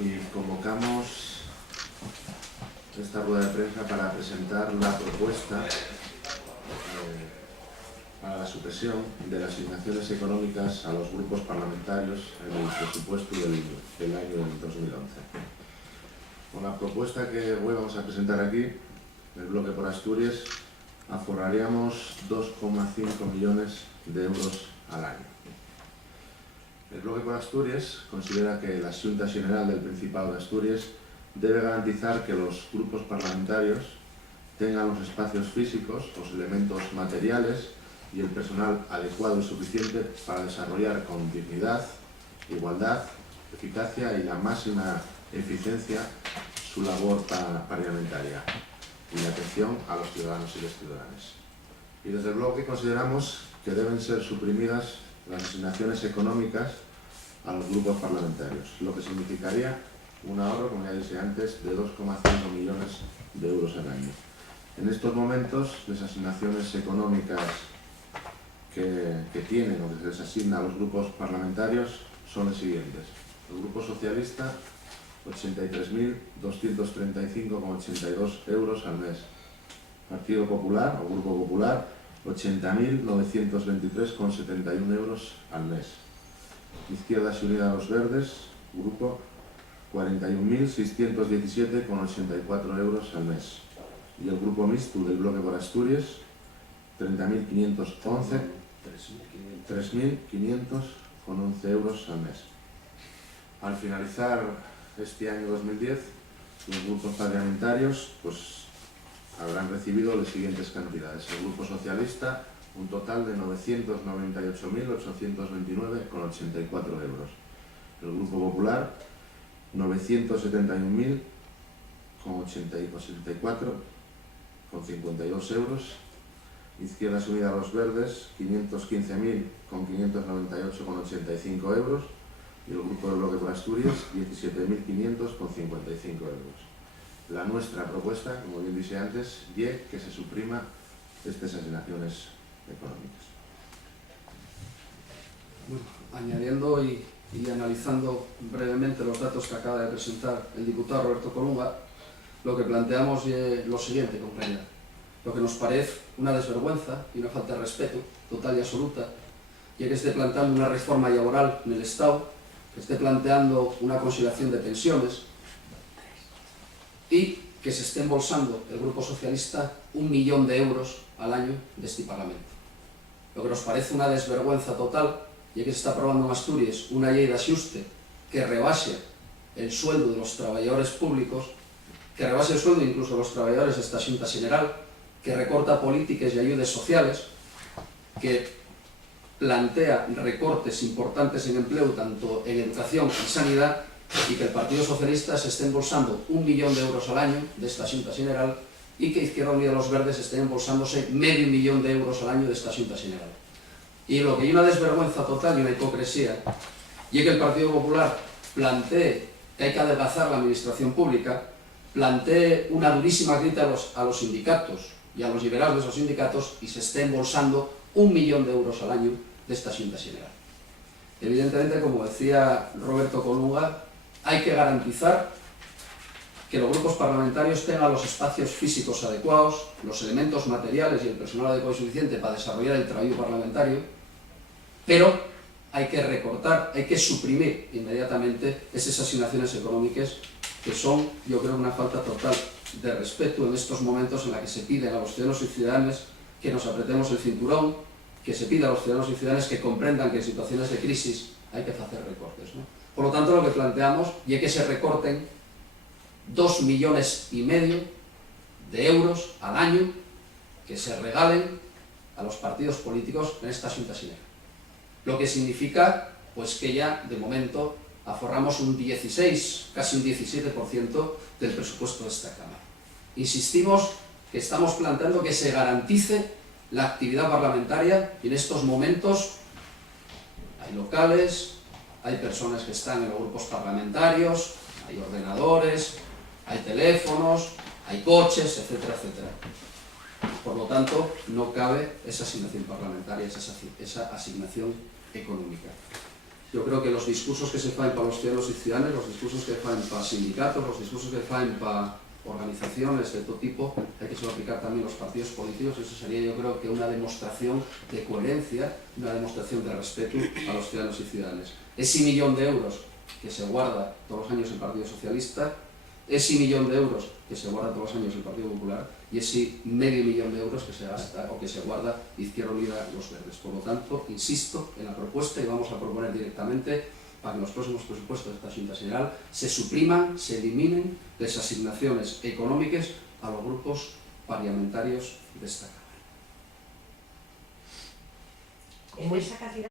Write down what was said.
y convocamos esta rueda de prensa para presentar la propuesta para la supresión de las asignaciones económicas a los grupos parlamentarios en el presupuesto del año 2011. Con la propuesta que hoy vamos a presentar aquí, el bloque por Asturias, aforraríamos 2,5 millones de euros al año. El bloque por Asturias considera que la Xunta General del Principado de Asturias debe garantizar que los grupos parlamentarios tengan los espacios físicos, los elementos materiales y el personal adecuado y suficiente para desarrollar con dignidad, igualdad, eficacia y la máxima eficiencia su labor parlamentaria y la atención a los ciudadanos y las ciudadanas. Y desde el bloque consideramos que deben ser suprimidas las asignaciones económicas a los grupos parlamentarios, lo que significaría un ahorro, como ya dije antes, de 2,5 millones de euros al año. En estos momentos, las asignaciones económicas que tienen o que se les asigna a los grupos parlamentarios son las siguientes. El Grupo Socialista, 83.235,82 euros al mes. Partido Popular o Grupo Popular, 80.923,71 euros al mes. Izquierdas Unidas Los Verdes, Grupo, 41.617,84 euros al mes. Y el Grupo Mixto del Bloque por Asturias, 3.511 euros al mes. Al finalizar este año 2010, los grupos parlamentarios habrán recibido las siguientes cantidades. El Grupo Socialista, un total de 998.829,84 euros. El Grupo Popular, 971.084,52 euros. Izquierdas Unidas Los Verdes, 515.598,85 euros. Y el Grupo del Bloque por Asturias, 17.500,55 euros. La nuestra propuesta, como bien dije antes, es que se suprima estas asignaciones económicas. Bueno, añadiendo y analizando brevemente los datos que acaba de presentar el diputado Roberto Colunga, lo que planteamos es lo siguiente, con claridad. Lo que nos parece una desvergüenza y una falta de respeto total y absoluta, y que esté planteando una reforma laboral en el Estado, que esté planteando una conciliación de pensiones y que se esté embolsando el Grupo Socialista 1 millón de euros al año de este Parlamento. Lo que nos parece una desvergüenza total, y que se está aprobando en Asturias una ley de axuste que rebase el sueldo de los trabajadores públicos, que rebase el sueldo incluso de los trabajadores de esta Xunta General, que recorta políticas y ayudas sociales, que plantea recortes importantes en empleo, tanto en educación y sanidad, y que el Partido Socialista se esté embolsando 1 millón de euros al año de esta Xunta General y que Izquierda Unida Los Verdes esté embolsándose medio millón de euros al año de esta Xunta General. Y lo que hay una desvergüenza total y una hipocresía, y es que el Partido Popular plantee que hay que adelgazar la administración pública, plantee una durísima crítica a los sindicatos y a los liberales de esos sindicatos y se esté embolsando 1 millón de euros al año de esta Xunta General. Evidentemente, como decía Roberto Colunga, hay que garantizar que los grupos parlamentarios tengan los espacios físicos adecuados, los elementos materiales y el personal adecuado y suficiente para desarrollar el trabajo parlamentario, pero hay que recortar, hay que suprimir inmediatamente esas asignaciones económicas que son, yo creo, una falta total de respeto en estos momentos en la que se piden a los ciudadanos y ciudadanas que nos apretemos el cinturón, que se pida a los ciudadanos y ciudadanas que comprendan que en situaciones de crisis hay que hacer recortes, ¿no? Por lo tanto, lo que planteamos es que se recorten 2,5 millones de euros al año que se regalen a los partidos políticos en esta Xunta General. Lo que significa que ya, de momento, aforramos un 16, casi un 17% del presupuesto de esta Cámara. Insistimos que estamos planteando que se garantice la actividad parlamentaria y en estos momentos hay locales, hay personas que están en los grupos parlamentarios, hay ordenadores, hay teléfonos, hay coches, etcétera, etcétera. Por lo tanto, no cabe esa asignación parlamentaria, esa asignación económica. yo creo que los discursos que se fan para los ciudadanos y ciudadanas, los discursos que se fan para sindicatos, los discursos que se fan para organizaciones de todo tipo, hay que solo aplicar también los partidos políticos. Eso sería, yo creo, que una demostración de coherencia, una demostración de respeto a los ciudadanos y ciudadanas. Ese 1 millón de euros que se guarda todos los años el Partido Socialista, ese 1 millón de euros que se guarda todos los años el Partido Popular y ese medio millón de euros que se gasta o que se guarda Izquierda Unida los Verdes. Por lo tanto, insisto en la propuesta y vamos a proponer directamente para que en los próximos presupuestos de esta Xunta Xeral se supriman, se eliminen las asignaciones económicas a los grupos parlamentarios de esta Cámara. En esa cantidad